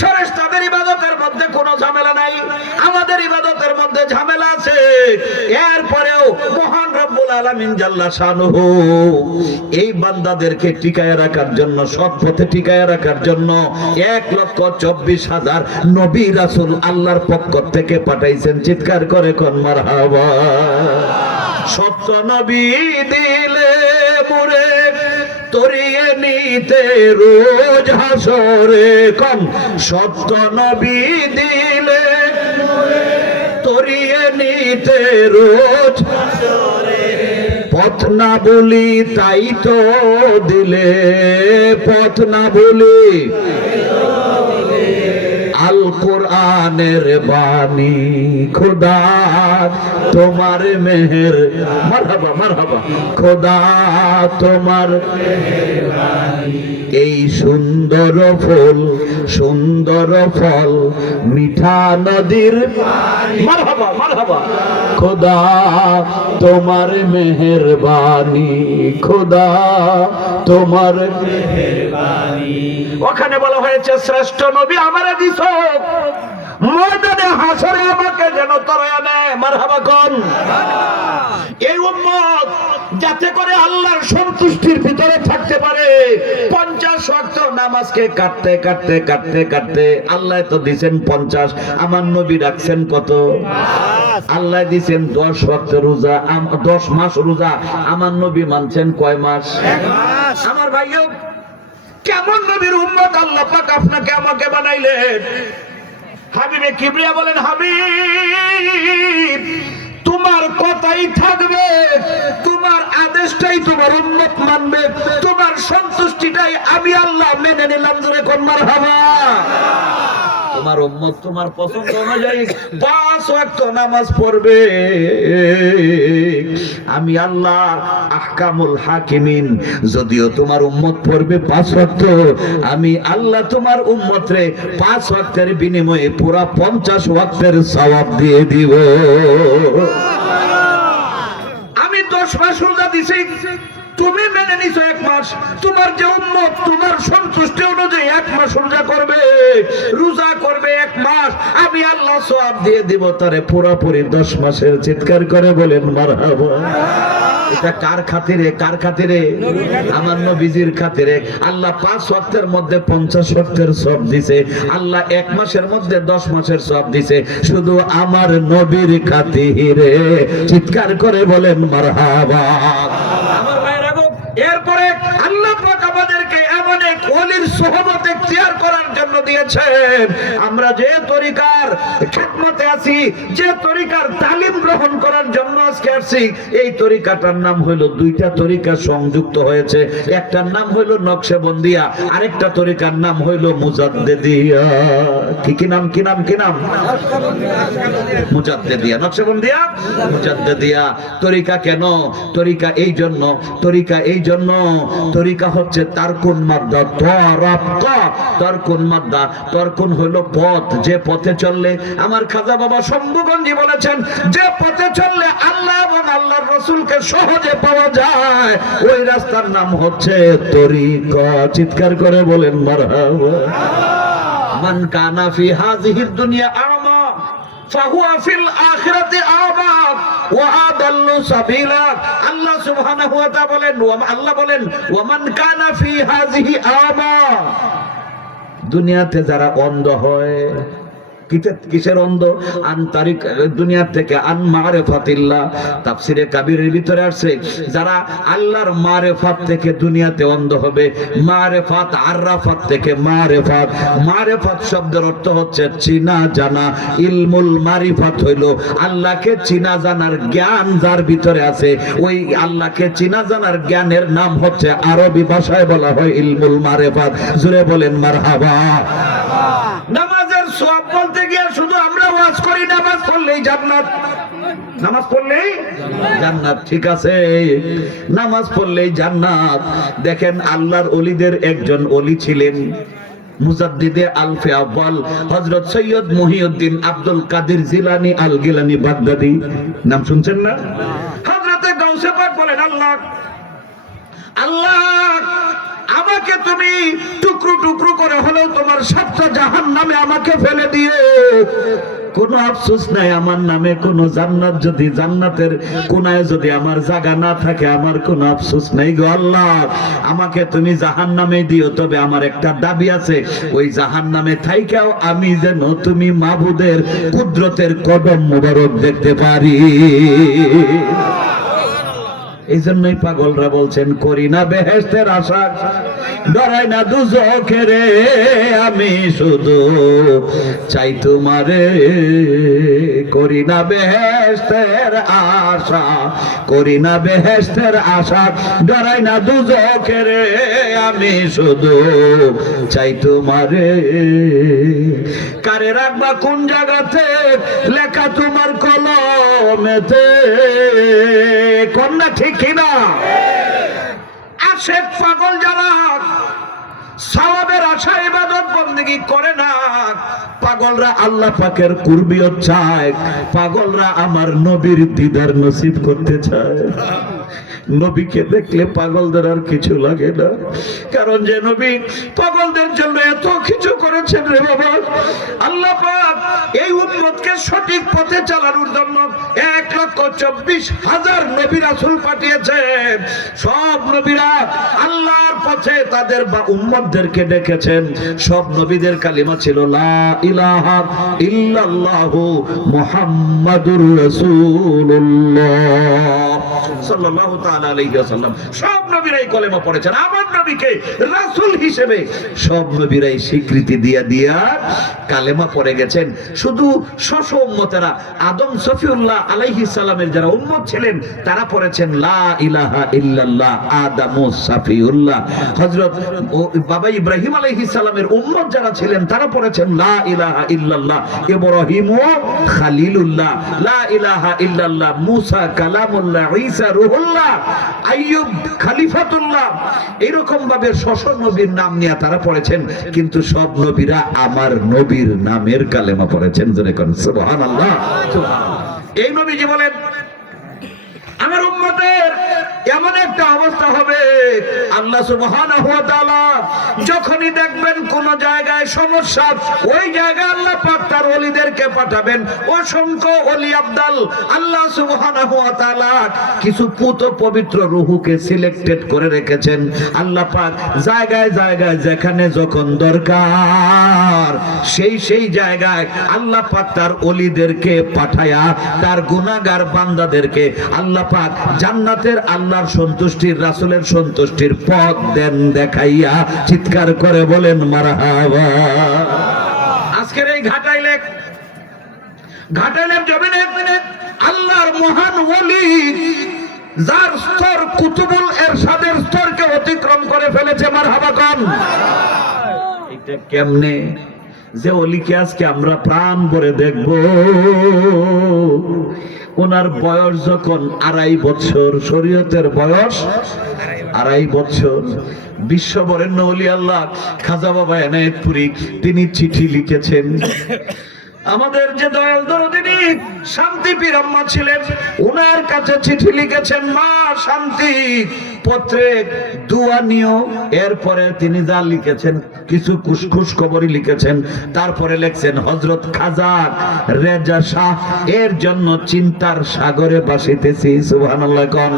ফেরেশতাদের ইবাদতের মধ্যে কোনো ঝামেলা নাই, আমাদের ইবাদতের মধ্যে ঝামেলা আছে। এরপরেও মহান রব্বুল আলামিন জাল্লা শানুহু এই বান্দাদেরকে টিকায় রাখার জন্য, সৎ পথে টিকায় রাখার জন্য 1,24,000 নবী রাসূল আল্লাহর পক্ষ থেকে পাঠাইছেন। চিৎকার করে কোন মারহাবা। সত্য নবী দিলে মুরে তরিয়ে নিতে রোজ হাসরে, কম সত্য নবী দিলে তরিয়ে নিতে রোজ হাসরে। পথ না বলি তাই তো দিলে, পথ না বলি আল কোরআনের বাণী খোদা তোমার মেহের, মারহাবা মারহাবা, খোদা তোমার এই সুন্দর ফুল সুন্দর ফল মিঠা নদীর, মারহাবা মারহাবা, খোদা তোমার মেহেরবানি, খোদা তোমার মেহেরবানি। ওখানে বলা হয়েছে শ্রেষ্ঠ নবী আমারে দিছো, ময়দানে হাসরে আমাকে যেন তরায়া নেয়। মারহাবা কোন। এই উম্মত যাতে করে আল্লাহর সন্তুষ্টির ভিতরে থাকতে পারে 50 ওয়াক্ত নামাজকে কাটতে কাটতে কাটতে কাটতে আল্লাহ তো দিবেন 50, আমার নবী রাখছেন কত? আল্লাহ দিবেন 10 ওয়াক্ত রোজা, 10 মাস রোজা, আমার নবী মানছেন কয় মাস? 1 মাস। আমার ভাইও কেমন নবীর উম্মত আল্লাহ পাক আপনাকে আমাকে বানাইলেন। হাবিবে কিবরিয়া বলেন, হাবিব তোমার কথাই থাকবে, তোমার আদেশটাই তোমার উম্মত মানবে, তোমার সন্তুষ্টিটাই আমি আল্লাহ মেনে নিলাম। জোরে কোন মারহাবা। তোমার উম্মত তোমার পছন্দ অনুযায়ী 5 ওয়াক্ত নামাজ পড়বে, আমি আল্লাহ আহকামুল হাকিমিন। যদিও তোমার উম্মত পড়বে 5 ওয়াক্ত, আমি আল্লাহ তোমার উম্মতরে 5 ওয়াক্তের বিনিময়ে পুরা 50 ওয়াক্তের সওয়াব দিয়ে দিব। আমি 10 মাস রোজা দিছি, তুমি মেনে নিছো 1 মাস, তোমার যে উম্মত তোমার সন্তুষ্টি অনুযায়ী 1 মাস রোজা করবে, রোজা করবে 1 মাস, আমি আল্লাহ সওয়াব দিয়ে দিব তারে পুরোপুরি 10 মাসের। চিৎকার করে বলেন মারহাবা। এটা কার খাতিরে? কার খাতিরে? আমার নবীজির খাতিরে। আল্লাহ 5 ওয়াক্তের মধ্যে 50 ওয়াক্তের সওয়াব দিছে, আল্লাহ 1 মাসের মধ্যে 10 মাসের সওয়াব দিছে, শুধু আমার নবীর খাতিরে। চিৎকার করে বলেন মারহাবা। আমার ভাইরা গো, এরপরে আল্লাহ পাক আমাদেরকে এমন এক ওলির সোহবত ইখতিয়ার করার জন্য দিয়েছেন। আমরা যে তরিকার খিদমতে আছি, যে তরিকার তালিম গ্রহণ করার জন্য আজকে আসছি, এই তরিকাটার নাম হলো, 2টা তরিকা সংযুক্ত হয়েছে। একটার নাম হলো নকশবন্দিয়া, আরেকটা তরিকার নাম হলো মুজাদ্দিদিয়া। কি নাম? কি নাম? কি নাম? মুজাদ্দিদিয়া। নকশবন্দিয়া, মুজাদ্দিদিয়া। তরিকা কেন? তরিকা এই জন্য, তরিকা এই জন্য, তরিকা হচ্ছে তারকুন মাদ্দা, তারকুন মাদ্দা। তারকুন হলো পথ, যে পথে চললে, আমার খাজা বাবা শম্ভুগঞ্জি বলেছেন, যে পথে চললে আল্লাহ এবং আল্লাহর রাসূলকে সহজে পাওয়া যায়, ওই রাস্তার নাম হচ্ছে তরিকা। চিৎকার করে বলেন মারহাবা। মান কানা ফি হাযিহিদ দুনিয়া আমা ফাহুয়া ফিল আখিরাতি আমা ওয়া আদাল্লু সাবিলা। আল্লাহ সুবহানাহু ওয়া তাআলা বলেন, আল্লাহ বলেন, ওয়া মান কানা ফি হাযিহি আমা, দুনিয়াতে যারা অন্ধ হয়, কিসের অন্ধ? আন্তরিক দুনিয়া থেকে, আন মারিফাতিল্লাহ। তাফসিরে কাবীরের ভিতরে আসছে, যারা আল্লাহর মারিফাত থেকে দুনিয়াতে অন্ধ হবে। মারিফাত, আরাফাত থেকে মারিফাত। মারিফাত শব্দের অর্থ হচ্ছে চিনা জানা। ইলমুল মারিফাত হইল আল্লাহকে চিনা জানার জ্ঞান যার ভিতরে আছে, ওই আল্লাহকে চিনা জানার জ্ঞানের নাম হচ্ছে, আরবি ভাষায় বলা হয় ইলমুল মারিফাত। জোরে বলেন মারহাবা। নামাজের সওয়াব বলতে গিয়ে শুধু আমরা ওয়াজ করি, নামাজ পড়লেই জান্নাত, নামাজ পড়লেই জান্নাত। ঠিক আছে, নামাজ পড়লেই জান্নাত। দেখেন আল্লাহর ওলিদের একজন ওলি ছিলেন মুজাদ্দিদে আলফে আউয়াল হযরত সৈয়দ মহিউদ্দিন আব্দুল কাদের জিলানী আল গিলানী বাগদাদি। নাম শুনছেন না? হযরতে গাউসে পাক বলেন, আল্লাহ আল্লাহ আমাকে তুমি টুকরো টুকরো করে হলেও তোমার 7টা জাহান্নামে আমাকে ফেলে দিও, কোনো আফসোস নাই আমার নামে। কোনো জান্নাত যদি জান্নাতের কোনায় যদি আমার জায়গা না থাকে, আমার কোনো আফসোস নাই গো আল্লাহ। আমাকে তুমি জাহান্নামে দিও, তবে আমার একটা দাবি আছে, ওই জাহান্নামে থাইকাও আমি যেন তুমি মাবুদের কুদরতের কদম মোবারক দেখতে পারি। এই জন্যই পাগলরা বলছেন, করি না বেহেশতের আশা, ডরাই না দুজখের, আমি শুধু চাই তোমারে। করি না বেহেশতের আশা, করি না বেহেশতের আশা, ডরাই না দুজখের, আমি শুধু চাই তোমারে। কারে রাখবা কোন জায়গাতে লেখা তোমার কলমেতে, কন্যা ঠিক কিনা? আশেক পাগল যারা সওয়াবের আশা ইবাদত বندگی করে না, পাগলরা আল্লাহ পাকের কুরবিয়ত চায়, পাগলরা আমার নবীর দিদার নসিব করতে চায়। নবীকে দেখলে পাগলদের আর কিছু লাগে না, কারণ যে নবী পাগলদের জন্য এত কিছু করেছেন রে বাবা। আল্লাহ পাক এই উম্মতকে সঠিক পথে চালানোর জন্য 1,24,000 নবী রাসূল পাঠিয়েছেন। সব নবীরা আল্লাহর পথে তাদের বা উম্মতদেরকে ডেকেছেন। সব নবীদের কালিমা ছিল লা ইলাহা ইল্লাল্লাহু মুহাম্মাদুর রাসূলুল্লাহ সাল্লাল্লাহু তাআলা আলাইহি ওয়াসাল্লাম। সব নবীরাই কলেমা পড়েছেন। আমার নবীকে রাসূল হিসেবে সব নবীরাই স্বীকৃতি দিয়া কালেমা পড়ে গেছেন। শুধু শশ উম্মতেরা আদম সফিউল্লাহ আলাইহিস সালামের যারা উম্মত ছিলেন তারা পড়েছেন লা ইলাহা ইল্লাল্লাহ, আদমু সফিউল্লাহ। হযরত বাবা ইব্রাহিম আলাইহিস সালামের উম্মত যারা ছিলেন তারা পড়েছেন লা ইলাহা ইল্লাল্লাহ, ইব্রাহিম খলিলুল্লাহ, লা ইলাহা ইল্লাল্লাহ, মুসা কালামুল্লাহ, ঈসা রূহুল্লাহ, আইয়ুব খলিফাতুল্লাহ। এরকম ভাবে শশ নবীর নাম নিয়ে তারা পড়েছেন, কিন্তু সব নবীরা আমার নবীর নামের কালেমা পড়েছেন। জোরে কোন সুবহানাল্লাহ। এই নবীজি বলেন, আমার উম্মতের এমন একটা অবস্থা হবে, আল্লাহ সুবহানাহু ওয়া তাআলা যখনই দেখবেন কোন জায়গায় সমস্যা, ওই জায়গায় আল্লাহ পাক তার ওলিদেরকে পাঠাবেন। অসংখ্য ওলি আব্দাল আল্লাহ সুবহানাহু ওয়া তাআলা কিছু পুত পবিত্র রূহকে সিলেক্টেড করে রেখেছেন। আল্লাহ পাক জায়গায় জায়গায় যেখানে যখন দরকার সেই জায়গায় আল্লাহ পাক তার ওলিদেরকে পাঠায়া তার গুনাহগার বান্দাদেরকে আল্লাহ পাক জান্নাতের আল্লাহর সন্তুষ্টির রাসূলের সন্তুষ্টির পথ দেন দেখাইয়া। চিৎকার করে বলেন মারহাবা। আজকের এই ঘাটাইলের জমিনে আল্লাহর মহান ওলি যার স্তর কুতুবুল এরশাদের স্তরকে অতিক্রম করে ফেলেছে, মারহাবা কোন। এটা কেমনে যে ওলিকে আজকে আমরা প্রাণ ভরে দেখব? ওনার বয়স যখন 2.5 বছর, শরীয়তের বয়স 2.5 বছর। বিশ্ববরেণ্য ওলি আল্লাহ খাজা বাবা এনায়েতপুরী তিনি চিঠি লিখেছেন। আমাদের যে দয়াল দরদিনী শান্তি পীর আম্মা ছিলেন, ওনার কাছে চিঠি লিখেছেন, মা শান্তি পত্রে দোয়া নিও। এরপরে তিনি যা লিখেছেন কিছু খুশ খবরই লিখেছেন। তারপরে লিখছেন, হযরত খাজা রেজা শাহ এর জন্য চিন্তার সাগরে ভাসিতেছি। সুবহানাল্লাহ কোন।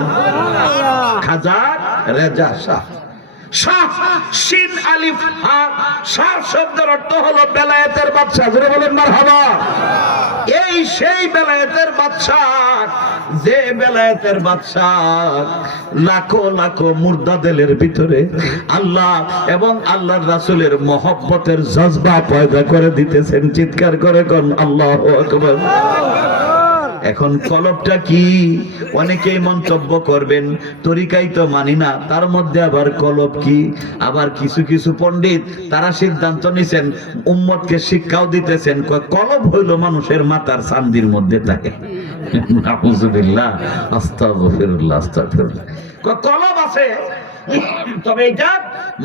খাজা রেজা শাহ, শাহ শিন আলিফ হা, শাহ শব্দের অর্থ হলো বেলায়েতের বাদশা। জোরে বলেন মারহাবা। এই সেই বেলায়েতের বাদশা, যে বেলায়েতের বাদশা লাখো লাখো মুর্দা দিলের ভিতরে আল্লাহ এবং আল্লাহর রাসূলের মহব্বতের জজবা পয়দা করে দিতেছেন। চিৎকার করে কোন আল্লাহু আকবার। এখন কলবটা কি? অনেকেই মন্তব্য করবেন, তরিকাই তো মানি না, তার মধ্যে আবার কলব কি? আবার কিছু কিছু পণ্ডিত তারা সিদ্ধান্ত নিছেন, উম্মতকে শিক্ষাও দিতেছেন, কলব হইল মানুষের মাথার চান্দির মধ্যে থাকে। নাউযুবিল্লাহ, আস্তাগফিরুল্লাহ, আস্তাগফিরুল্লাহ। কলব আছে, তবে এটা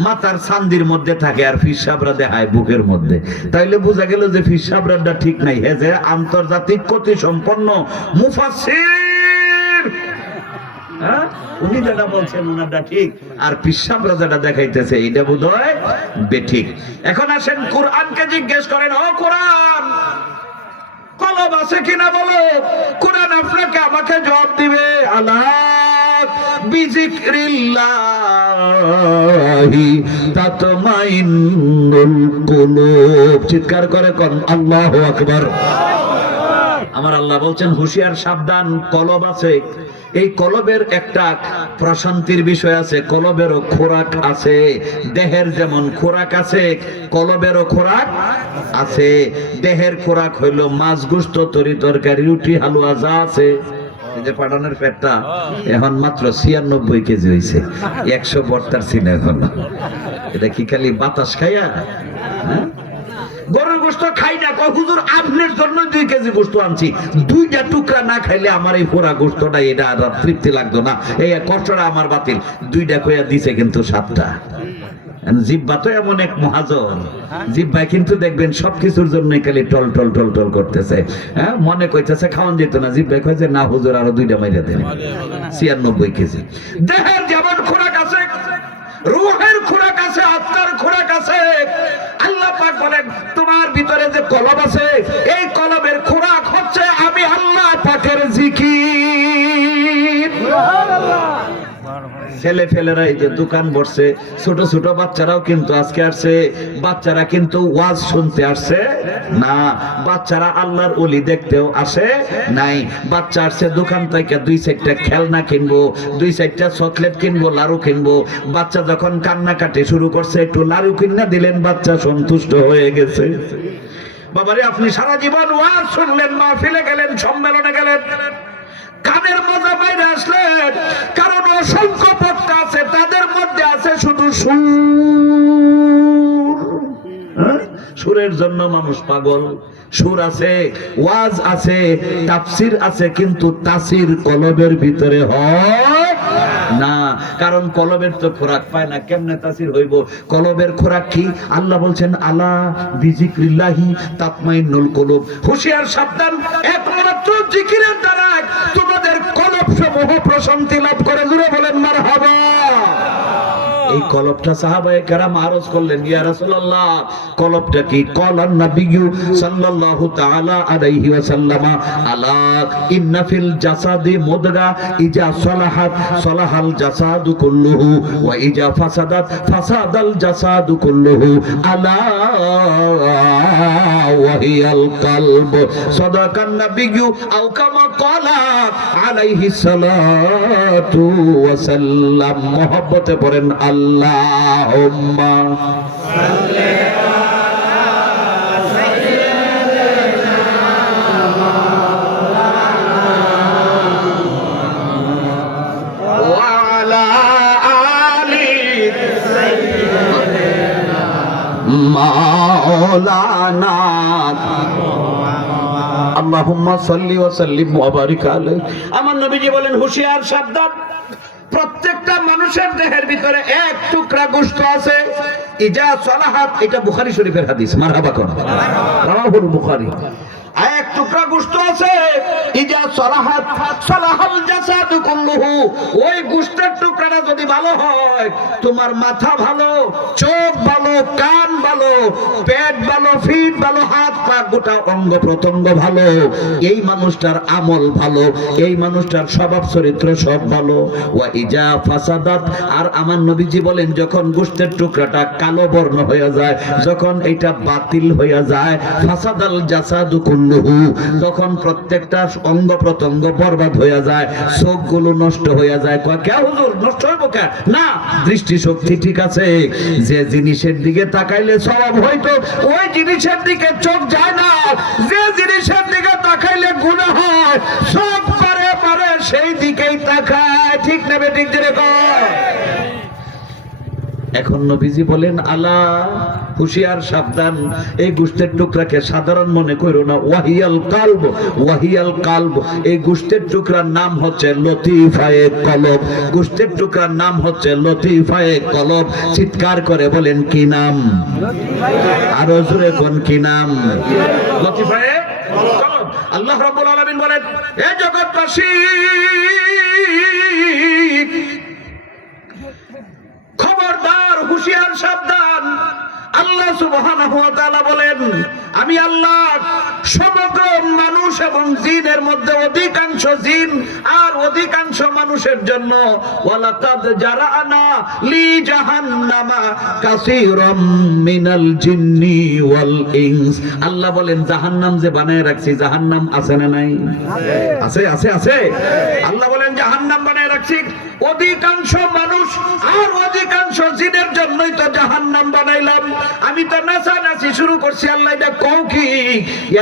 মাথার চান্দির মধ্যে থাকে, আর ফিসাবরা দেখায় বুকের মধ্যে। তাইলে বোঝা গেল যে ফিসাবরাটা ঠিক নাই। হে যে আন্তর্জাতিক গতি সম্পন্ন মুফাসসির হ্যাঁ, উনি যেটা বলছেন ওনাটা ঠিক, আর পিসাবরা যেটা দেখাইতেছে এইটা বোধহয় বেঠিক। এখন আসেন কোরআনকে জিজ্ঞেস করেন, ও কোরআন কলব আছে কিনা বলো। কোরআন আপনাকে আমাকে জবাব দিবে, আলা বিযিকরিল্লাহি তাতমাইন্নুল কুলুব। চিৎকার করে কোন আল্লাহু আকবার। আমার আল্লাহ বলছেন হুঁশিয়ার সাবধান, কলব আছে, এই কলবের একটা প্রশান্তির বিষয় আছে, কলবেরও খোরাক আছে। দেহের যেমন খোরাক আছে, কলবেরও খোরাক আছে। দেহের খোরাক হইল মাছ, গোশত, তরি তরকারি, রুটি, হালুয়া যা আছে। যে পাঠানোর পেটটা এখন মাত্র 96 কেজি হয়েছে, 100 বর্তার ছিল এখন। এটা কি খালি বাতাস খাইয়া? গরুর গোশত খাই না, কয় হুজুর আপনার জন্য 2 কেজি গোশত আনছি, 2টা টুকরা না খাইলে আমার এই পোড়া গোশতটা এটা আর তৃপ্তি লাগতো না, এই কষ্টটা আমার বাতিল। 2টা কইয়া দিছে কিন্তু 7টা। জিব্বা তো এমন এক মহাজন, জিব্বায় কিন্তু দেখবেন সবকিছুর জন্য খালি টল টল টল টল করতেছে। হ্যাঁ, মনে কইতেছে খাওয়ান যেত না, জিব্বায় কয় যে না হুজুর আরো 2টা মাইরা দেন। 96 কেজি। দেহের যেমন খোরাক আছে, রূহের খোরাক আছে, আত্মার খোরাক আছে। আল্লাহ পাক বলেন তোমার ভিতরে যে কলব আছে, এই কলবের খোরাক হচ্ছে আমি আল্লাহ পাকের জিকির। সুবহানাল্লাহ। ছেলে ফেলেরা এই যে দোকান বসছে, ছোট ছোট বাচ্চারাও কিন্তু আজকে আসছে। বাচ্চারা কিন্তু ওয়াজ শুনতে আসছে না, বাচ্চারা আল্লাহর ওলি দেখতেও আসে নাই। বাচ্চা আসছে দোকান থেকে 2-4টা খেলনা কিনবো, 2-4টা চকলেট কিনবো, লাড়ু কিনবো। বাচ্চা যখন কান্নাকাটি শুরু করছে, একটু লাড়ু কিনা দিলেন, বাচ্চা সন্তুষ্ট হয়ে গেছে। বাবারে আপনি সারা জীবন ওয়াজ শুনলেন, মাহফিলে গেলেন, সম্মেলনে গেলেন, কানের মজা বাইরে আসলেন, কারণ অসংখ্য বক্তা আছে, তাদের মধ্যে আছে শুধু সুর। সুরের জন্য মানুষ পাগল। সুর আছে, ওয়াজ আছে, তাফসির আছে, কিন্তু তাসির কলবের ভিতরে হয় না, কারণ কলবের তো খোরাক পায় না, কেমনে তাসির হইব? কলবের খোরাক কি? আল্লাহ বলছেন আলা বিযিকরিল্লাহি তাতমাইন্নুল কুলুব। হুঁশিয়ার সাবধান, একমাত্র জিকিরের দ্বারা তোমাদের কলব সমূহ প্রশান্তি লাভ করে। জোরে বলেন মারহাবা। এই কলবটা সাহাবায়ে কেরাম আরজ করলেন, ইয়া রাসূলুল্লাহ কলবটা কি? কলান নবিয়্যু সাল্লাল্লাহু তাআলা আলাইহি ওয়াসাল্লাম, আলা ইন্না ফিল জাসাদি মুদগা ইজা সালাহাত সালাহাল জাসাদু কুল্লুহু ওয়া ইজা ফাসাদাত ফাসাদাল জাসাদু কুল্লুহু আলা ওয়া হিয়াল কলব। সাদাকান নবিয়্যু আও কামা ক্বালা আলাইহি সালাতু ওয়া সাল্লাম। মহব্বতে পড়েন আল্লাহুম্মা সাল্লি আলা সাইয়্যিদিনা ওয়া আলা আলি সাইয়্যিদিনা মাওলানা। আল্লাহুম্মা সাল্লি ওয়া সাল্লিম ওয়া বারিক আলাইহি। আমার নবীজি বলেন হুঁশিয়ার সাবধান, প্রত্যেকটা মানুষের দেহের ভিতরে এক টুকরা গোশত আছে, ইজা সালাহাত, এটা বুখারী শরীফের হাদিস। মারহাবা কোন রাওয়াহুল বুখারী। এক টুকরা গোশত আছে, ইজা সালাহাত সালাহাল জাসাদু কুল্লুহু। ওই গোশতের টুকরাটা যদি ভালো হয়, তোমার মাথা ভালো, চোখ ভালো, কান ভালো, পেট ভালো, ফিট ভালো, হাত পা গোটা অঙ্গ প্রত্যঙ্গ ভালো, এই মানুষটার আমল ভালো, এই মানুষটার স্বভাব চরিত্র সব ভালো। ওয়া ইজা ফাসাদাত, আর আমার নবীজি বলেন যখন গোশতের টুকরাটা কালো বর্ণ হয়ে যায়, যখন এটা বাতিল হয়ে যায়, ফাসাদাল জাসাদু কুল্লুহু, তখন প্রত্যেকটা অঙ্গ প্রত্যঙ্গ বরবাদ হয়ে যায়, চোখগুলো নষ্ট হয়ে যায়। কয় কে হুজুর নষ্ট হইব কে? না, দৃষ্টি শক্তি ঠিক আছে। যে জিনিসের দিকে তাকাইলে সওয়াব হইতো, ওই জিনিসের দিকে চোখ যায় না। যে জিনিসের দিকে তাকাইলে গুনাহ হয়, সব পারে পারে সেই দিকেই তাকায়। ঠিক নেবে ঠিক যেরকম। এখন নবীজি বলেন আলা, হুঁশিয়ার সাবধান, এই গোশতের টুকরাকে সাধারণ মনে করো না। ওয়াহিয়াল কালব, ওয়াহিয়াল কালব, এই গোশতের টুকরার নাম হচ্ছে লতিফায়ে কলব। গোশতের টুকরার নাম হচ্ছে লতিফায়ে কলব। চিৎকার করে বলেন কি নাম? আরো জোরে কোন কি নাম? লতিফায়ে কলব। আল্লাহ রাব্বুল আলামিন বলেন, এ জগৎবাসী হুঁশিয়ার সাবধান। আল্লাহ সুবহানাহু ওয়া তাআলা বলেন, আমি আল্লাহ সমগ্র মানুষ এবং জিনের মধ্যে অধিকাংশ জিন আর অধিকাংশ মানুষের জন্য ওয়ালাকাদ জারানা লি জাহান্নামা কাসীরাম মিনাল জিন্নি ওয়াল ইনস। আল্লাহ বলেন জাহান্নাম যে বানায় রাখছি, জাহান্নাম আছে না নাই? আছে আছে আছে। আল্লাহ বলেন জাহান্নাম বানায় রাখছি অধিকাংশ মানুষ আর অধিকাংশ জিনের জন্যই তো জাহান্নাম বানাইলাম। আমি তো নাচানাচি শুরু করছি, আল্লাহ এটা কও কি?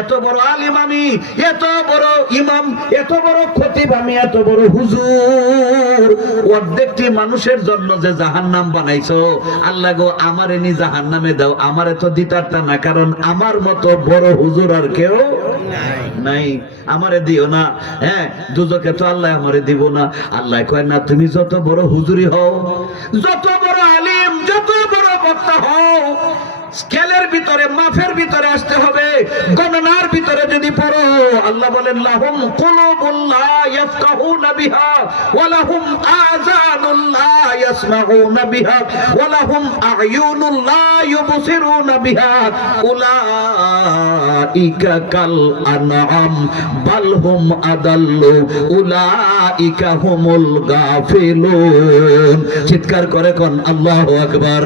এত বড় আলিম আমি, এত বড় ইমাম, এত বড় খতিব আমি, এত বড় হুজুর, অর্ধেকটি মানুষের জন্য যে জাহান্নাম বানাইছো, আল্লাহ গো আমারে নি জাহান্নামে দাও। আমারে তো দিতারটা না, কারণ আমার মতো বড় হুজুর আর কেউ নাই, আমারে দিও না। হ্যাঁ, দুজকে তো আল্লাহ আমারে দিব না। আল্লাহ কয় না, তুমি যত বড় হুজুরি হও, যত বড় আলিম, যত বড় বক্তা হও, স্কেলের ভিতরে, মাফের ভিতরে আসতে হবে, গণনার ভিতরে যদি পড়ো। আল্লাহ বলেন লাহুম কুলুবুন লা ইয়াফকাহুনা বিহা ওয়া লাহুম আযানুন লা ইয়াসমাউনা বিহা ওয়া লাহুম আ'য়ুনুন লা ইউবসিরুনা বিহা উলাইকা কাল আনআম বাল হুম আদাল্লু উলাইকা হুমুল গাফিলুন। চিৎকার করে কোন আল্লাহু আকবার।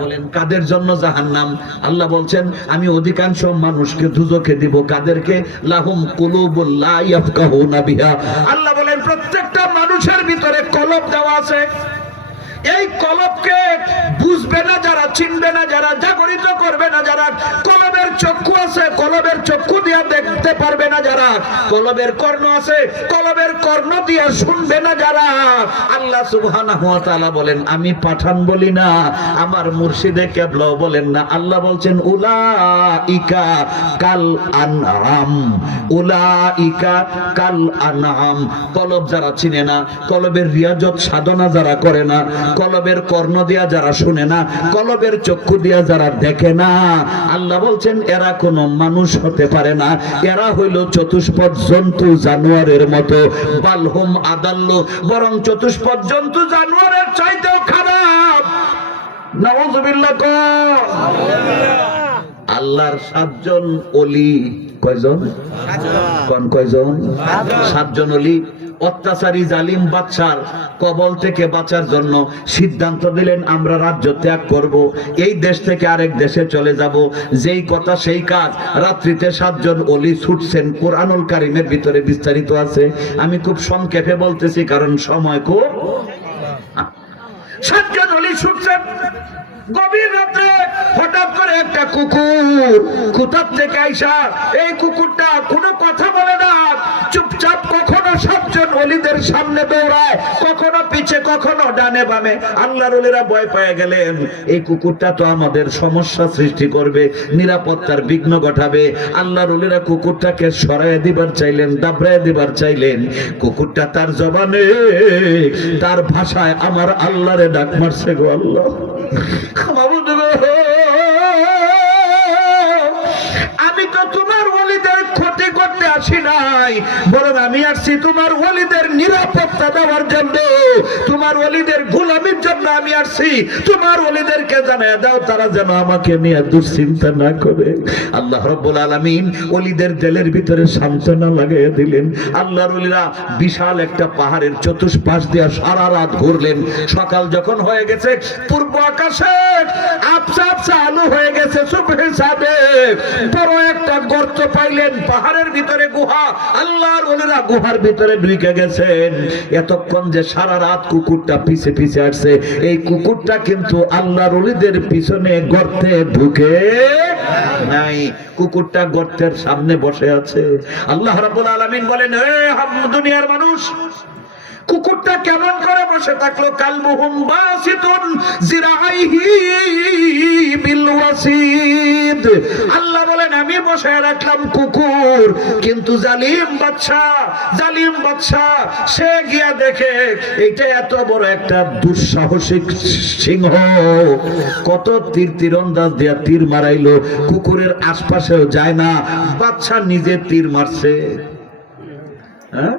বলেন কাদের জন্য জাহান্নাম? আল্লাহ বলছেন আমি অধিকাংশ মানুষকে দুজকে দিব। কাদেরকে? লাহুম কুলুবুল লা ইয়াফকাহুনা বিহা। আল্লাহ বলেন প্রত্যেকটা মানুষের ভিতরে কলব দেওয়া আছে। এই কলবকে বুঝবে না যারা, চিনবে না যারা, জাগরিত করবে না যারা, কলবের চক্ষু আছে, কলবের চক্ষু দিয়ে দেখতে পারবে না যারা, কলবের কর্ণ আছে, কলবের কর্ণ দিয়ে শুনবে না যারা। আল্লাহ সুবহানাহু ওয়া তাআলা বলেন আমি পাঠান বলি না, আমার মুর্শিদে কেবলাও বলেন না। আল্লাহ বলছেন উলাইকা কাল আনআম, উলাইকা কাল আনআম। কলব যারা চিনে না, কলবের রিয়াজত সাধনা যারা করে না, কলবের কর্ণ দিয়া যারা শুনে না, কলবের চক্ষু দিয়া যারা দেখে না, আল্লাহ বলছেন এরা কোনো মানুষ হতে পারে না, এরা হইল চতুষ্পদ জন্তু, জানোয়ারের মতো। বালহুম আদাল্লু, বরং চতুষ্পদ জন্তু জানোয়ারের চাইতেও খারাপ। নাউযুবিল্লাহ। আল্লাহর 7 জন ওলি, কয়জন? কোন কয়জন? 7 জন ওলি অত্যাচারী জালিম বাদশার কবল থেকে বাঁচার জন্য সিদ্ধান্ত দিলেন আমরা রাজ্য ত্যাগ করব, এই দেশ থেকে আরেক দেশে চলে যাব। যেই কথা সেই কাজ। রাত্রিতে 7 জন ওলি ছুটছেন, কুরআনুল কারীমের ভিতরে বিস্তারিত আছে। আমি খুব সংক্ষেপে বলতেছি কারণ সময় খুব। 7 জন ওলি ছুটছেন। গভীর রাতে হঠাৎ করে একটা কুকুর কোথার থেকে আইসা, এই কুকুরটা কোনো কথা বলে না, চুপচাপ কখনো 7 জন ওলিদের সামনে দৌড়ায়, কখনো পিছে, কখনো ডানে বামে। আল্লাহর ওলিরা ভয় পেয়ে গেলেন, এই কুকুরটা তো আমাদের সমস্যা সৃষ্টি করবে, নিরাপত্তার বিঘ্ন ঘটাবে। আল্লাহর ওলিরা কুকুরটাকে সরাইয়া দিবার চাইলেন, দাবড়াইয়া দিবার চাইলেন। কুকুরটা তার জবানে, তার ভাষায় আমার আল্লাহরে ডাক মারছে, গো আল্লাহ আমি তো তোমার ওলিদের ক্ষতি করতে আসি নাই, বরং আমি আসছি তোমার ওলিদের নিরাপত্তা দেওয়ার জন্য, তোমার ওলিদের গোলামির জন্য আমি আসছি। তোমার ওলিদেরকে জানায় দাও তারা যেন আমাকে নিয়ে দুশ্চিন্তা না করে। আল্লাহ রাব্বুল আলামিন ওলিদের দিলের ভিতরে সান্ত্বনা লাগাইয়া দিলেন। আল্লাহর ওলিরা বিশাল একটা পাহাড়ের চতুষ্পাশ দিয়ে সারা রাত ঘুরলেন। সকাল যখন হয়ে গেছে, পূর্ব আকাশে আবছা আবছা আলো হয়ে গেছে, সুবহে সাদেক বড় একটা গর্ত পাইলেন, পাহাড়ের ভিতরে গুহা। আল্লাহর ওলিরা গুহার ভিতরে ঢুকে গেছেন। এতক্ষণ যে সারা রাত কুকুরটা পিছে পিছে আসছে, এই কুকুরটা কিন্তু আল্লাহর ওলিদের পিছনে গর্তে ঢুকে নাই, কুকুরটা গর্তের সামনে বসে আছে। আল্লাহ রাব্বুল আলামিন বলেন, হে দুনিয়ার মানুষ, কুকুরটা কেমন করে বসে থাকলো? কালবুহুম বাসিতুন জিরাইহি বিল ওয়াসিদ। আল্লাহ বলেন আমি বসে রাখলাম কুকুর, কিন্তু জালিম বাদশা সে গিয়া দেখে এইটা এত বড় একটা দুঃসাহসিক সিংহ, কত তীরন্দাজ দিয়া তীর মারাইলো, কুকুরের আশপাশেও যায় না, বাদশা নিজে তীর মারছে। হ্যাঁ,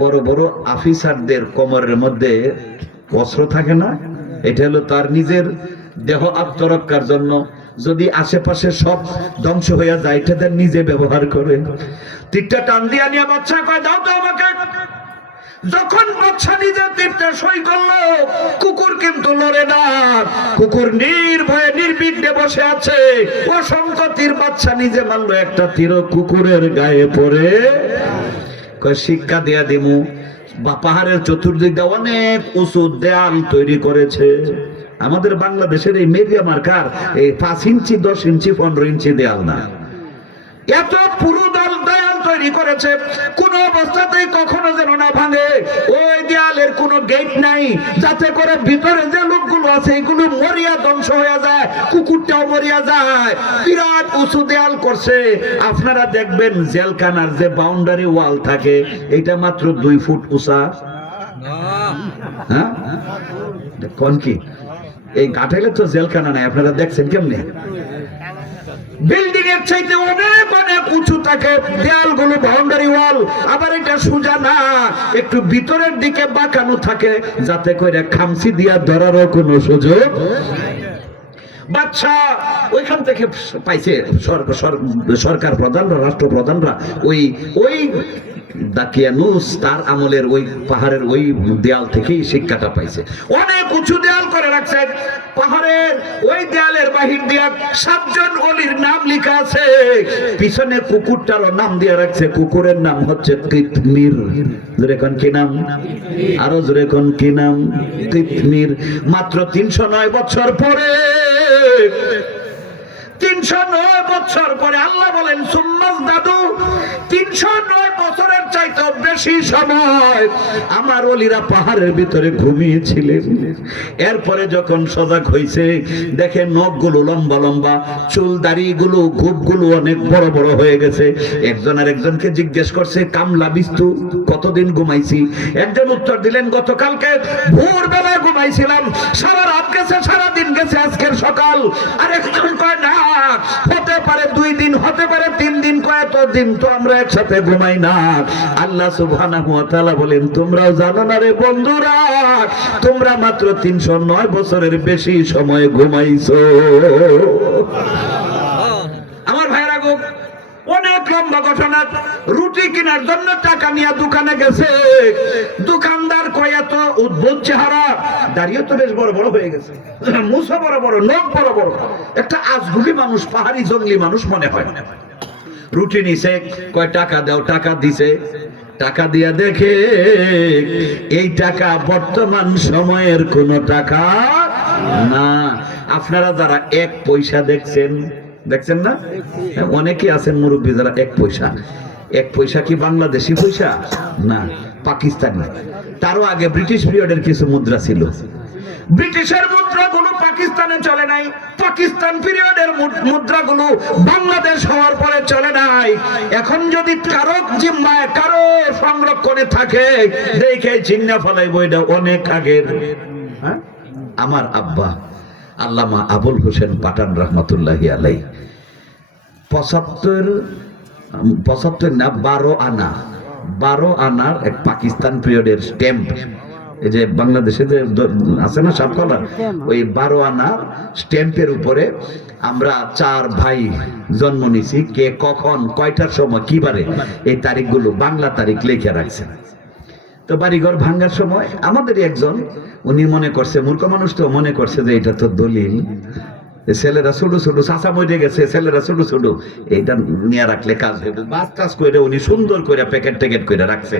বড় বড় অফিসারদের কোমরের মধ্যে অস্ত্র থাকে না? এটা হলো তার নিজের দেহ আত্মরক্ষার জন্য। যদি আশেপাশে সব ধ্বংস হয়ে যায়, এটা তার নিজে ব্যবহার করে। তীরটা টান দিয়া নিয়ে বাচ্চা কয় দাও তো আমাকে। যখন বাচ্চা নিজে তীরটা সই করলো, কুকুর কিন্তু লড়ে না, কুকুর নির্ভয়ে নির্বিঘ্নে বসে আছে। অসংখ্য তীর বাচ্চা নিজে মারলো, একটা তীর কুকুরের গায়ে পড়ে। কয় শিক্ষা দেয়া দিমু। বা পাহাড়ের চতুর্দিকে অনেক উঁচু দেয়াল তৈরি করেছে। আমাদের বাংলাদেশের এই মেরিয়া মার্কার এই 5 ইঞ্চি 10 ইঞ্চি 15 ইঞ্চি দেয়াল না, এত পুরো দেয়াল তৈরি করেছে, কোন অবস্থাতেই কখনো যেন না ভাঙে। ওই দেয়ালের কোনো গেট নাই, যাতে করে ভিতরে যে লোকগুলো আছে এগুলো মরিয়া ধ্বংস হয়ে যায়, কুকুরটাও মরিয়া যায়। বিরাট উঁচু দেয়াল করছে। আপনারা দেখবেন জেলখানার যে বাউন্ডারি ওয়াল থাকে, এটা মাত্র 2 ফুট উঁচা। হ্যাঁ কোন কি এই গাঠাইলে তো জেলখানা নাই, আপনারা দেখছেন কেমনে? বিল্ডিং এর চাইতে অনেক অনেক উঁচু থাকে দেয়ালগুলো, বাউন্ডারি ওয়াল। আবার এটা সোজা না, একটু ভিতরের দিকে বাঁকানো থাকে, যাতে করে খামচি দিয়া ধরারও কোনো সুযোগ। বাচ্চা ওইখান থেকে পাইছে সরকার প্রধানরা, রাষ্ট্রপ্রধানরা ওই দাকিয়ানুস তার আমলের ওই পাহাড়ের ওই দেয়াল থেকেই শিক্ষাটা পাইছে। অনেক উঁচু দেয়াল করে রাখছে পাহাড়ের ওই দেয়ালের বাহির দিয়া 7 জন ওলির নাম লেখা আছে। পিছনে কুকুরটারও নাম দিয়ে রাখছে, কুকুরের নাম হচ্ছে কিতমির। জোরে কোন কি নাম? আরো জোরে কোন কি নাম? কিতমির। মাত্র 309 বছর পরে, 309 বছর পরে আল্লাহ বলেন সুম্মাস দাদু, 309 বছরের চাইতে বেশি সময় আমার ওলিরা পাহাড়ের ভিতরে ঘুমিয়েছিলেন। এরপরে যখন সজাগ হয়েছে, দেখে নখগুলো লম্বা লম্বা, চুল দাড়িগুলো গোঁফগুলো অনেক বড় বড় হয়ে গেছে। একজন আর একজনকে জিজ্ঞেস করছে, কামলা বিস্তু কতদিন ঘুমাইছি? একজন উত্তর দিলেন, গতকালকে ভোরবেলায় ঘুমাইছিলাম, সারা রাত গেছে, সারা দিন গেছে, আজকের সকাল। আর একজন কয় না, হতে পারে 2 দিন, হতে পারে 3 দিন, কয়েক দিন তো আমরা একসাথে ঘুমাই না। আল্লাহ সুবহানাহু ওয়া তাআলা বলেন, তোমরাও জানো না রে বন্ধুরা, তোমরা মাত্র 309 বছরের বেশি সময় ঘুমাইছো। আমার ভাইরা গো, অনেক লম্বা ঘটনা। রুটি কেনার জন্য টাকা নিয়ে দোকানে গেছে, দোকানদার কয় এত উদ্ভুত চেহারা, দাঁড়িয়ে তো বেশ বড় বড় হয়ে গেছে, মুছা বড় বড়, নখ বড় বড়, একটা আজগুবি মানুষ, পাহাড়ি জঙ্গলি মানুষ মনে হয়। রুটি নিছে, কয় টাকা দাও, টাকা দিছে। টাকা দিয়া দেখে এই টাকা বর্তমান সময়ের কোন টাকা না। আপনারা যারা 1 পয়সা দেখছেন না? অনেকে আছেন মুরব্বী যারা 1 পয়সা। 1 পয়সা কি বাংলাদেশি পয়সা না, পাকিস্তানি। তারও আগে ব্রিটিশ পিরিয়ডের কিছু মুদ্রা ছিল। ব্রিটিশের মুদ্রাগুলো পাকিস্তানে চলে নাই, পাকিস্তান পিরিয়ডের মুদ্রাগুলো বাংলাদেশ হওয়ার পরে চলে নাই। এখন যদি কারো জিম্মায়, কারো সংরক্ষণে থাকে, দেখে চিন্না ফলাইব এটা অনেক আগের। আমার আব্বা আল্লামা আবুল হোসেন পাঠান রহমতুল্লাহি আলাইহি 75 না 12 আনার এক পাকিস্তান পিরিয়ডের স্ট্যাম্প, এই যে বাংলাদেশে যে আছে না সাপকলা, ওই 12 আনার স্ট্যাম্পের উপরে আমরা 4 ভাই জন্ম নিছি, কে কখন কয়টার সময় কিবারে এই তারিখগুলো বাংলা তারিখ লিখে রাখছে। তো বাড়িঘর ভাঙ্গার সময় আমাদের একজন, উনি মনে করছে, মূর্খ মানুষ তো, মনে করছে যে এটা তো দলিল, ছেলেরা ছোট ছোট, চাচা মরে গেছে, ছেলেরা ছোট ছোট, এইটা নিয়ে রাখলে কাজ হবে। বাস টাজ করে উনি সুন্দর করে প্যাকেট ট্যাকেট করে রাখছে।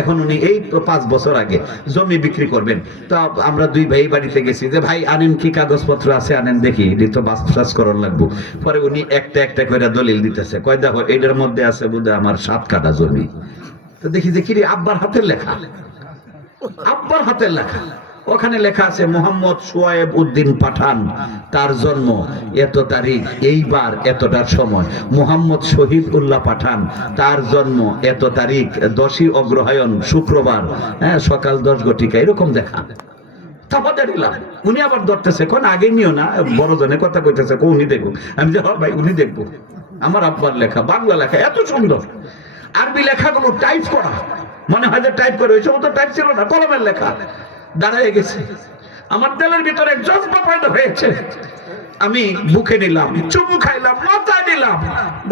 এখন উনি এই তো 5 বছর আগে জমি বিক্রি করবেন। তো আমরা 2 ভাই বাড়িতে গেছি, যে ভাই আনেন কি কাগজপত্র আছে, আনেন দেখি, এটি তো বাস টাজ করার লাগবো। পরে উনি একটা একটা করে দলিল দিতেছে, কয় দেখো এটার মধ্যে আছে বোধহয় আমার 7 কাঠা জমি। তো দেখি যে কিরে, আব্বার হাতের লেখা, আব্বার হাতের লেখা। ওখানে লেখা আছে মোহাম্মদ সোয়াইব উদ্দিন পাঠান, তার জন্ম এত তারিখ, এইবার এতটার সময়। মোহাম্মদ শহীদ উল্লাহ পাঠান, তার জন্ম এত তারিখ, 10ই অগ্রহায়ণ শুক্রবার, সকাল 10 ঘটিকা, এরকম দেখা। উনি আবার ধরতেছে, কোন আগে নিও না, বড় জনের কথা কইতেছে, উনি দেখুন। আমি যে ভাই উনি দেখবো, আমার আব্বার লেখা, বাংলা লেখা এত সুন্দর। আরবি লেখাগুলো টাইপ করা, মনে হয় যে টাইপ করে, ওই সময় তো টাইপ ছিল না, কলমের লেখা। দাঁড়ায় গেছে, আমার দিলের ভিতরে জজবা পয়দা হয়েছে, আমি বুকে নিলাম, চুমু খাইলাম, মাথায় নিলাম,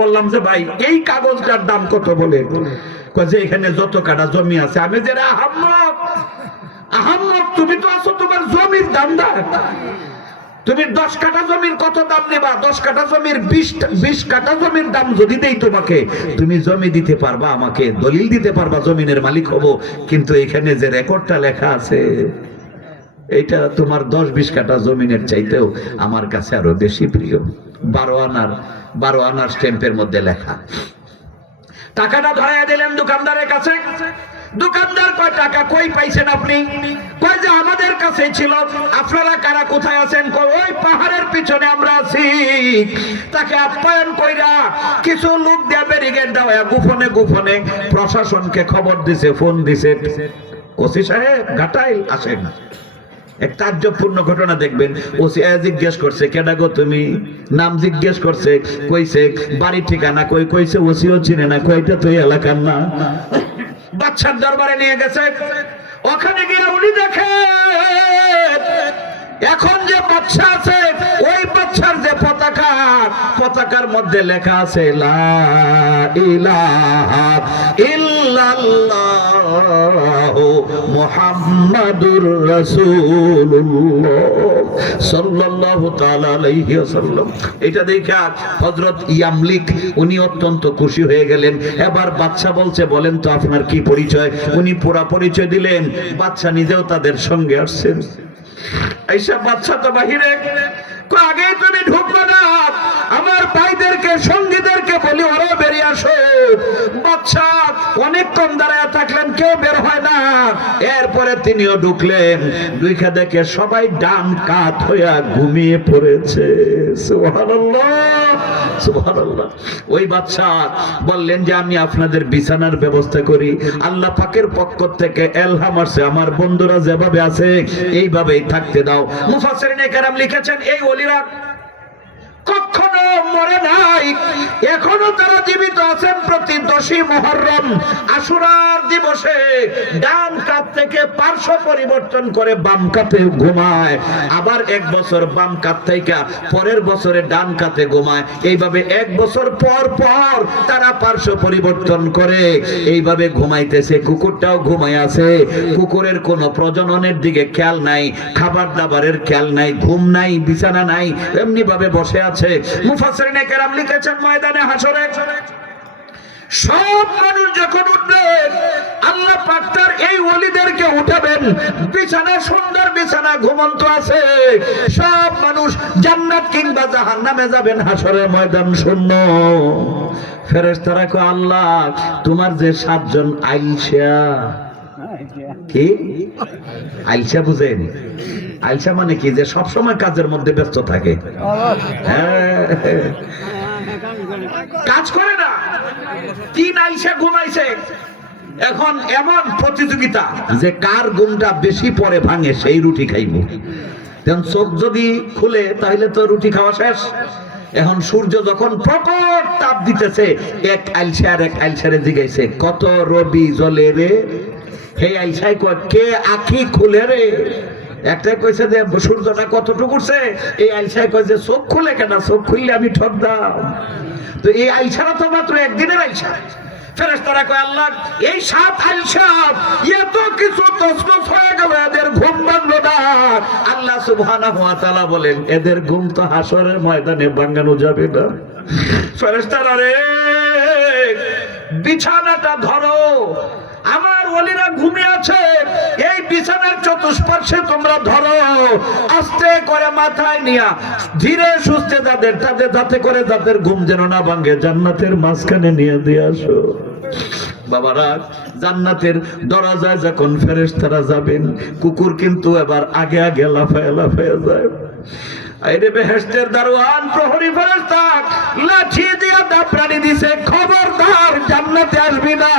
বললাম যে ভাই এই কাগজটার দাম কত? বলে যে এখানে যত কাটা জমি আছে। আমি যে আহাম্মক তুমি তো আছো তোমার জমির দামদার, তুমি 10 কাঠা জমির কত দাম নেবা? 10 কাঠা জমির 20 কাঠা জমির দাম যদি দেই তোমাকে, তুমি জমি দিতে পারবা, আমাকে দলিল দিতে পারবা, জমিনের মালিক হব। কিন্তু এখানে যে রেকর্ডটা লেখা আছে এটা তোমার 10-20 কাঠা জমিনের চাইতেও আমার কাছে আরো বেশি প্রিয়। 12 আনার স্ট্যাম্পের মধ্যে লেখা। টাকাটা ধরাইয়া দিলেন দোকানদারের কাছে। দোকানদার কয় টাকা কই পাইছেন আপনি? কয় যে আমাদের কাছে ছিল। আপনারা কারা কোথায় আছেন? কয় ওই পাহাড়ের পিছনে আমরা আছি। তাকে আপ্যায়ন কইরা কিছু লোক দিয়ে ব্যারিকেড দেওয়া গোপনে গোপনে প্রশাসনকে খবর দিছে, ফোন দিছে, ওসি সাহেব ঘাটাইল আসেন। এক তাজ্জবপূর্ণ ঘটনা দেখবেন। ওসি জিজ্ঞেস করছে কেডা গো তুমি? নাম জিজ্ঞেস করছে, কইছে বাড়ি ঠিকানা কই, কইছে ওসিও চিনে না, কয়টা তুই এলাকার না। বাচ্চার দরবারে নিয়ে গেছে। ওখানে গিয়ে উনি দেখে এখন যে বাচ্চা আছে ওই বাচ্চার যে পতাকার মধ্যে লেখা আছে লা ইলাহা ইল্লাল্লাহু মুহাম্মাদুর রাসূলুল্লাহ সাল্লাল্লাহু তাআলা আলাইহি ওয়াসাল্লাম। এটা দেখা হযরত ইয়ামলিক উনি অত্যন্ত খুশি হয়ে গেলেন। এবার বাচ্চা বলছে বলেন তো আপনার কি পরিচয়? উনি পুরা পরিচয় দিলেন। বাচ্চা নিজেও তাদের সঙ্গে আসছেন। এইসব বাচ্চা তো বাহিরে, আগে তুমি ঢুকবে না, আমার ভাইদেরকে সঙ্গীদেরকে বলি ওরা বেরিয়ে আসো। বাচ্চা অনেকক্ষণ দাঁড়ায় থাকলেন, কেউ বের হয় না। এরপরে তিনিও ঢুকলেন। দুইখা দেখে সবাই ডান কাত হইয়া ঘুমিয়ে পড়েছে। সুবহানাল্লাহ সুবহানাল্লাহ। ওই বাচ্চা বললেন যে আমি আপনাদের বিছানার ব্যবস্থা করি। আল্লাহ পাকের পক্ষ থেকে এলহাম আসছে, আমার বন্ধুরা যেভাবে আছে এইভাবেই থাকতে দাও। মুফাসসিরিনে কেরাম লিখেছেন এই ওলিরা কখনো মরে নাই, এখনো তারা জীবিত আছেন। প্রতি 10ই মুহররম আশুরার দিবসে ডান কাত থেকে পার্শ্ব পরিবর্তন করে বাম কাতে ঘুমায়, আবার 1 বছর বাম কাত থেকে পরের বছরে ডান কাতে ঘুমায়। এইভাবে 1 বছর পর পর তারা পার্শ্ব পরিবর্তন করে এইভাবে ঘুমাইতেছে। কুকুরটাও ঘুমায় আছে। কুকুরের কোনো প্রজননের দিকে খেয়াল নাই, খাবার দাবারের খেয়াল নাই, ঘুম নাই, বিছানা নাই, এমনি ভাবে বসে আছে। মুফাসসিরিনে কেরাম লিখেছেন ময়দানে হাসরে সব মানুষ যখন উঠবে আল্লাহ পাক তার এই ওলিদেরকে উঠাবেন। বিছানা সুন্দর বিছানা ঘুমন্ত আছে। সব মানুষ জান্নাত কিংবা জাহান্নামে যাবেন। হাসরের ময়দান শূন্য। ফেরেশতারা কয় আল্লাহ তোমার যে 7 জন আইলসা, কি আইলসা বুঝেন? আইলসা মানে কি? যে সব সময় কাজের মধ্যে ব্যস্ত থাকে, কাজ করে না। 3 আইলসা ঘুমাইছে। এখন এমন প্রতিযোগিতা যে কার ঘুমটা বেশি পরে ভাঙে সেই রুটি খাইব। তখন চোখ যদি খুলে তাহলে তো রুটি খাওয়া শেষ। এখন সূর্য যখন প্রকট তাপ দিতেছে, এক আইলসা আর এক আইলসারে জিগাইছে কত রবি জ্বলে রে? হে আইলসাই কয় কে আখি খুলে রে? একটা কইছে যে সূর্যটা কতটুকু উঠছে, এই আইলসাই কয় যে চোখ খুলে কেন? চোখ খুললে আমি ঠকদাম। তো এই আইলসারা তো মাত্র একদিনের আইলসা। ফেরেশতারা কয় আল্লাহ এই 7 আইলসা এত কিছু তছনছ হয়ে গেল, এদের ঘুম ভাঙলো না। আল্লাহ সুবহানাহু ওয়া তাআলা বলেন এদের ঘুম তো হাসরের ময়দানে ভাঙানো যাবে না। ফেরেশতারা রে বিছানাটা ধরো, আমার ওলিরা ঘুমিয়ে আছে, এই বিছানার চতুষ্পার্শ্বে তোমরা ধরো, আস্তে করে মাথায় নিয়া ধীরে সুস্থে যাতে করে তাদের ঘুম যেন না ভাঙে জান্নাতের মাঝখানে নিয়ে দিয়ে আসো। বাবারা জান্নাতের দরজায় যখন ফেরেশতারা যাবেন, কুকুর কিন্তু এবার আগে আগে লাফায় লাফায় যায়। আইরে বেহেশতের দারোয়ান প্রহরী ফেরেশতা লাঠি দিয়া দাপড়ানি দিছে, খবরদার জান্নাতে আসবি না।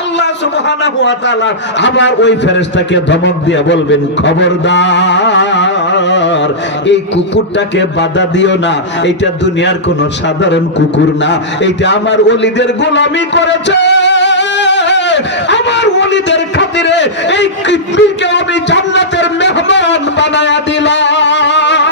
আল্লাহ সুবহানাহু ওয়া তাআলা আবার ওই ফেরেশতাকে ধমক দিয়া বলবেন খবরদার এই কুকুরটাকে বাধা দিও না, এটা দুনিয়ার কোনো সাধারণ কুকুর না, এটা আমার ওলিদের গোলামি করেছে। আমার ওলিদের খাতিরে এই কিডনিকে আমি জান্নাতের মেহমান বানায়া দিলাম।